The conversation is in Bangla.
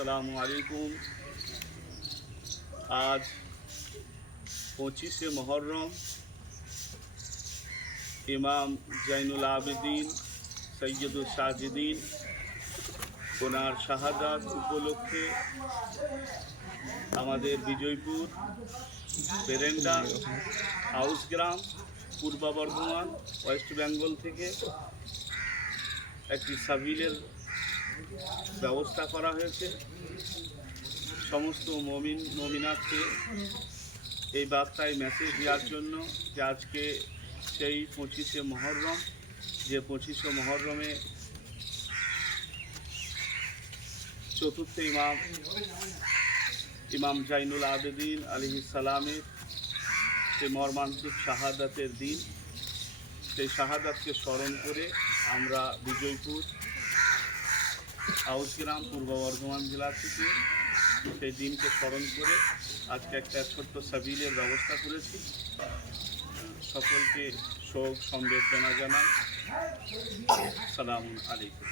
আসসালামু আলাইকুম। আজ 25শে মহররম ইমাম জাইনুল আবেদিন সৈয়দুল সাজিদিন ওনার শাহাদাত উপলক্ষে আমাদের বিজয়পুর বেরেন্ডা হাউসগ্রাম পূর্ব বর্ধমান ওয়েস্ট বেঙ্গল থেকে একটি সাবিলের ব্যবস্থা করা হয়েছে। সমস্ত মমিনাতকে এই বার্তায় মেসেজ দেওয়ার জন্য যে আজকে সেই 25শে মহররম, যে 25শে মহররমে চতুর্থ ইমাম জাইনুল আবেদিন আলাইহিস সালামের সেই মর্মান্তিক শাহাদাতের দিন। সেই শাহাদাতকে স্মরণ করে আমরা বিজয়পুর হাউসগ্রাম পূর্ব বর্ধমান জেলা থেকে সেই দিনকে স্মরণ করে আজকে একটা ছোট্ট সাবিলের ব্যবস্থা করেছি। সকলকে শোক সংবেদনা জানাই। আসসালামু আলাইকুম।